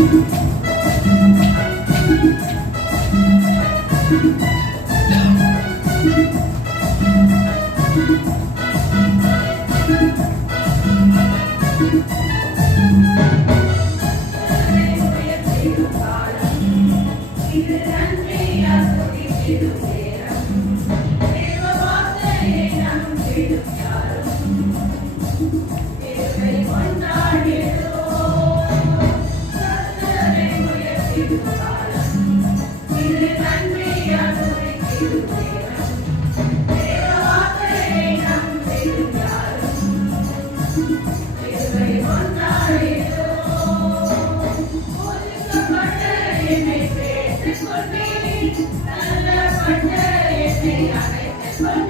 Now. Christmas.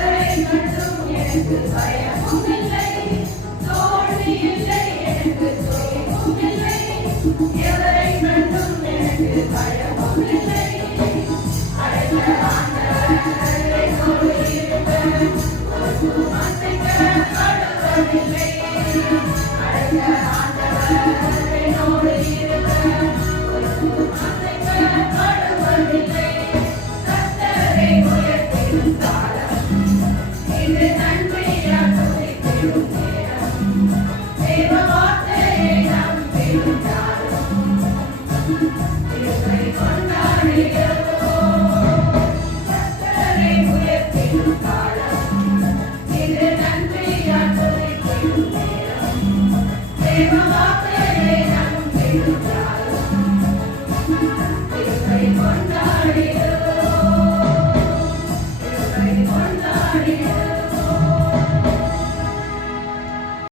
என்னோடு இருக்க ஒரு அசைக்க படுவதில்லை